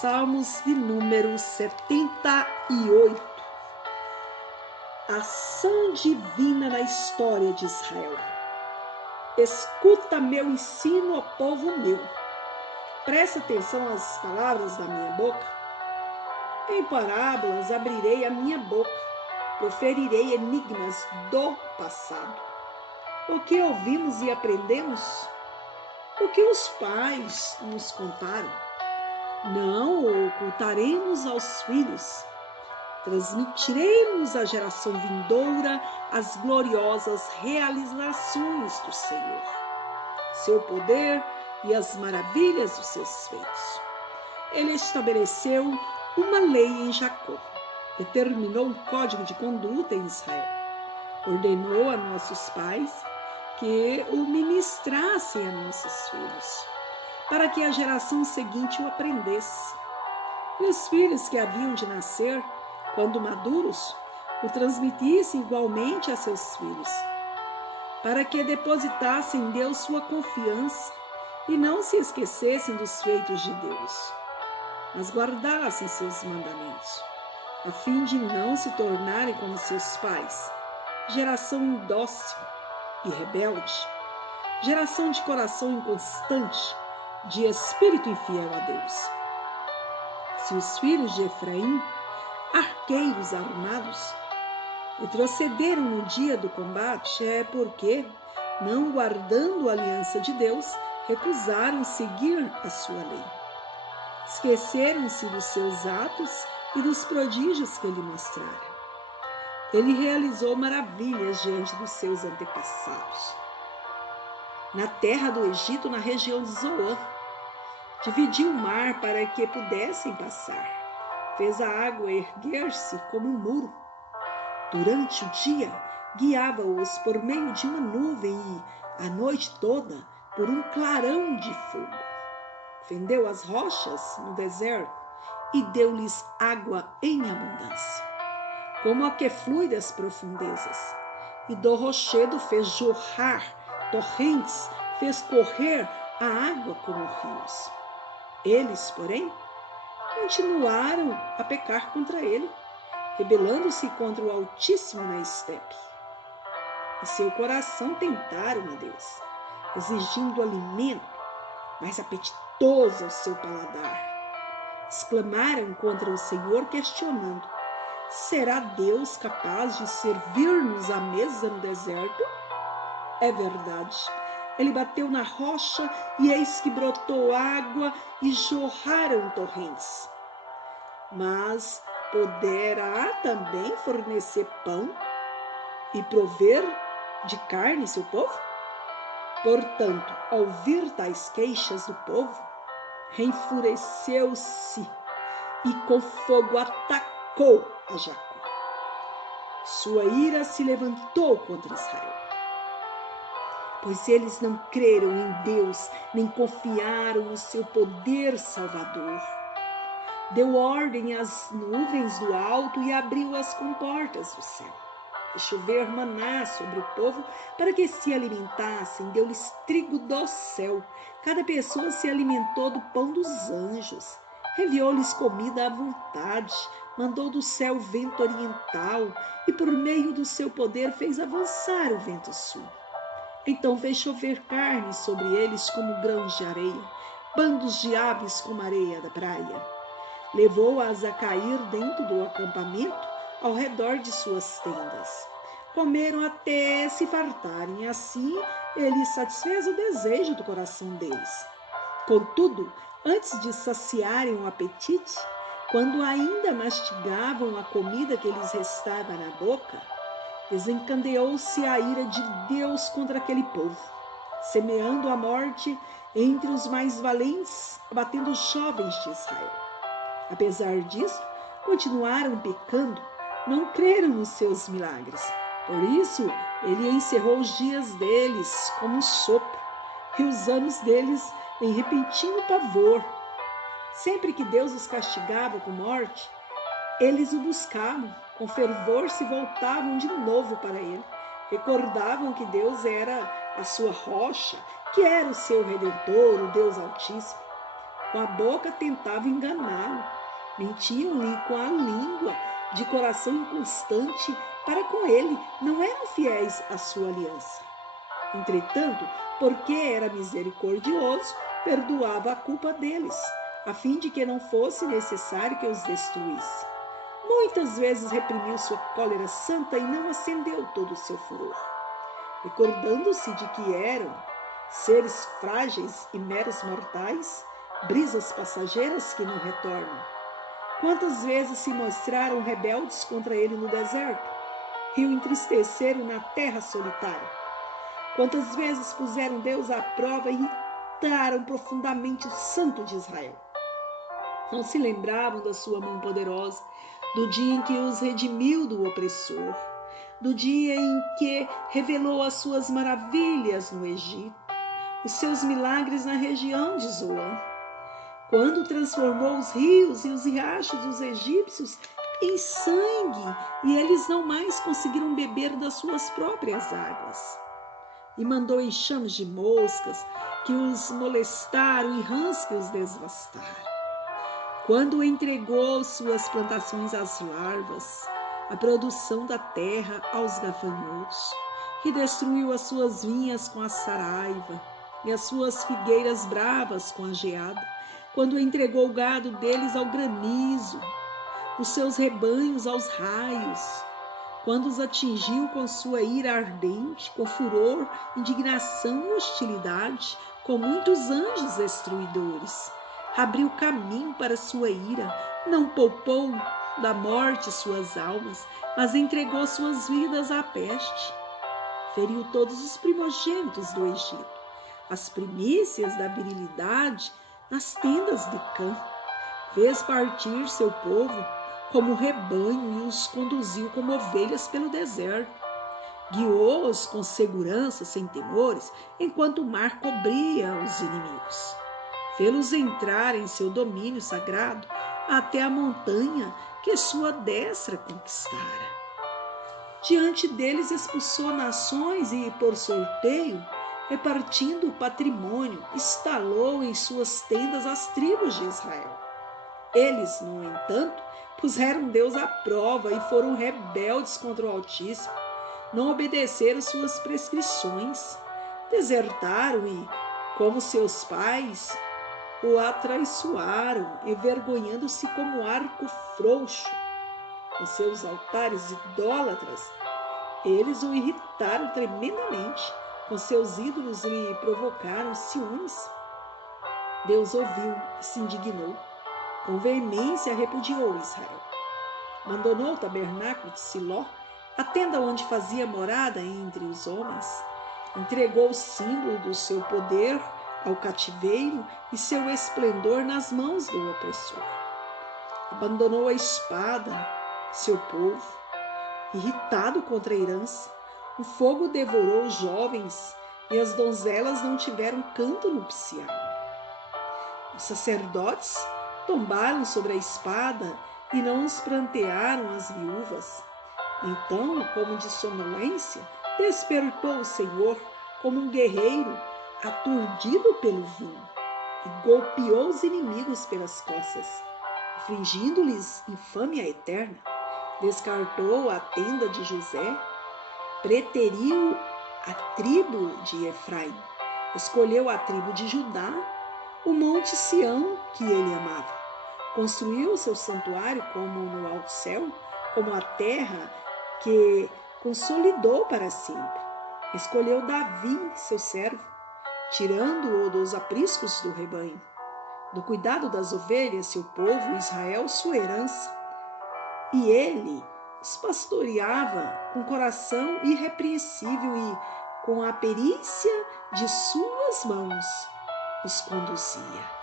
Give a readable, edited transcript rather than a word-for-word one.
Salmos de número 78. Ação divina na história de Israel. Escuta meu ensino, ó povo meu. Presta atenção às palavras da minha boca. Em parábolas abrirei a minha boca, proferirei enigmas do passado. O que ouvimos e aprendemos? O que os pais nos contaram? Não o ocultaremos aos filhos. Transmitiremos à geração vindoura as gloriosas realizações do Senhor, seu poder e as maravilhas dos seus feitos. Ele estabeleceu uma lei em Jacó, determinou um código de conduta em Israel, ordenou a nossos pais que o ministrassem a nossos filhos, para que a geração seguinte o aprendesse. E os filhos que haviam de nascer, quando maduros, o transmitissem igualmente a seus filhos, para que depositassem em Deus sua confiança e não se esquecessem dos feitos de Deus, mas guardassem seus mandamentos, a fim de não se tornarem como seus pais, geração indócil e rebelde, geração de coração inconstante, de espírito infiel a Deus. Se os filhos de Efraim, arqueiros armados, retrocederam no dia do combate, é porque, não guardando a aliança de Deus, recusaram seguir a sua lei. Esqueceram-se dos seus atos e dos prodígios que ele mostrara. Ele realizou maravilhas diante dos seus antepassados. Na terra do Egito, na região de Zoã, dividiu o mar para que pudessem passar. Fez a água erguer-se como um muro. Durante o dia, guiava-os por meio de uma nuvem e, a noite toda, por um clarão de fogo. Fendeu as rochas no deserto e deu-lhes água em abundância, como a que flui das profundezas. E do rochedo fez jorrar torrentes, fez correr a água como rios. Eles, porém, continuaram a pecar contra ele, rebelando-se contra o Altíssimo na estepe. Em seu coração tentaram a Deus, exigindo alimento mais apetitoso ao seu paladar. Exclamaram contra o Senhor, questionando: será Deus capaz de servir-nos à mesa no deserto? É verdade. Ele bateu na rocha e eis que brotou água e jorraram torrentes. Mas poderá também fornecer pão e prover de carne seu povo? Portanto, ao ouvir tais queixas do povo, enfureceu-se e com fogo atacou a Jacó. Sua ira se levantou contra Israel, pois eles não creram em Deus, nem confiaram no seu poder salvador. Deu ordem às nuvens do alto e abriu as comportas do céu. Fez chover maná sobre o povo para que se alimentassem. Deu-lhes trigo do céu. Cada pessoa se alimentou do pão dos anjos. Enviou-lhes comida à vontade. Mandou do céu o vento oriental e por meio do seu poder fez avançar o vento sul. Então fez chover carne sobre eles como grãos de areia, bandos de aves como areia da praia. Levou-as a cair dentro do acampamento, ao redor de suas tendas. Comeram até se fartarem, assim ele satisfez o desejo do coração deles. Contudo, antes de saciarem o apetite, quando ainda mastigavam a comida que lhes restava na boca, desencadeou-se a ira de Deus contra aquele povo, semeando a morte entre os mais valentes, abatendo os jovens de Israel. Apesar disso, continuaram pecando, não creram nos seus milagres. Por isso, ele encerrou os dias deles como um sopro e os anos deles em repentino pavor. Sempre que Deus os castigava com morte, eles o buscavam, com fervor se voltavam de novo para ele. Recordavam que Deus era a sua rocha, que era o seu Redentor, o Deus Altíssimo. com a boca tentavam enganá-lo, mentiam-lhe com a língua, de coração inconstante para com ele, não eram fiéis à sua aliança. Entretanto, porque era misericordioso, perdoava a culpa deles, a fim de que não fosse necessário que os destruísse. Muitas vezes reprimiu sua cólera santa e não acendeu todo o seu furor. Recordando-se de que eram seres frágeis e meros mortais, brisas passageiras que não retornam. Quantas vezes se mostraram rebeldes contra ele no deserto e o entristeceram na terra solitária? Quantas vezes puseram Deus à prova e irritaram profundamente o Santo de Israel? Não se lembravam da sua mão poderosa, do dia em que os redimiu do opressor, do dia em que revelou as suas maravilhas no Egito, os seus milagres na região de Zoan, quando transformou os rios e os riachos dos egípcios em sangue e eles não mais conseguiram beber das suas próprias águas. E mandou enxames de moscas que os molestaram e rãs que os devastaram. Quando entregou suas plantações às larvas, a produção da terra aos gafanhotos, que destruiu as suas vinhas com a saraiva e as suas figueiras bravas com a geada, quando entregou o gado deles ao granizo, os seus rebanhos aos raios, quando os atingiu com sua ira ardente, com furor, indignação e hostilidade, com muitos anjos destruidores. Abriu caminho para sua ira, não poupou da morte suas almas, mas entregou suas vidas à peste. Feriu todos os primogênitos do Egito, as primícias da virilidade nas tendas de Cã. Fez partir seu povo como rebanho e os conduziu como ovelhas pelo deserto. Guiou-os com segurança, sem temores, enquanto o mar cobria os inimigos. Fê-los entrar em seu domínio sagrado até a montanha que sua destra conquistara. Diante deles expulsou nações e, por sorteio, repartindo o patrimônio, instalou em suas tendas as tribos de Israel. Eles, no entanto, puseram Deus à prova e foram rebeldes contra o Altíssimo. Não obedeceram suas prescrições, desertaram e, como seus pais, o atraiçoaram, envergonhando-se como arco frouxo. Em seus altares idólatras, eles o irritaram tremendamente. Com seus ídolos lhe provocaram ciúmes. Deus ouviu e se indignou. Com veemência repudiou Israel. Abandonou o tabernáculo de Siló, a tenda onde fazia morada entre os homens. Entregou o símbolo do seu poder ao cativeiro e seu esplendor nas mãos do opressor. Abandonou a espada, seu povo, irritado contra a herança. O fogo devorou os jovens e as donzelas não tiveram canto nupcial. Os sacerdotes tombaram sobre a espada e não os prantearam as viúvas. Então, como de sonolência, despertou o Senhor como um guerreiro aturdido pelo vinho e golpeou os inimigos pelas costas, infligindo-lhes infâmia eterna. Descartou a tenda de José, preteriu a tribo de Efraim, escolheu a tribo de Judá, o monte Sião que ele amava. Construiu seu santuário como no alto céu, como a terra que consolidou para sempre. Escolheu Davi, seu servo, tirando-o dos apriscos do rebanho, do cuidado das ovelhas, seu povo, Israel, sua herança. E ele os pastoreava com coração irrepreensível e, com a perícia de suas mãos, os conduzia.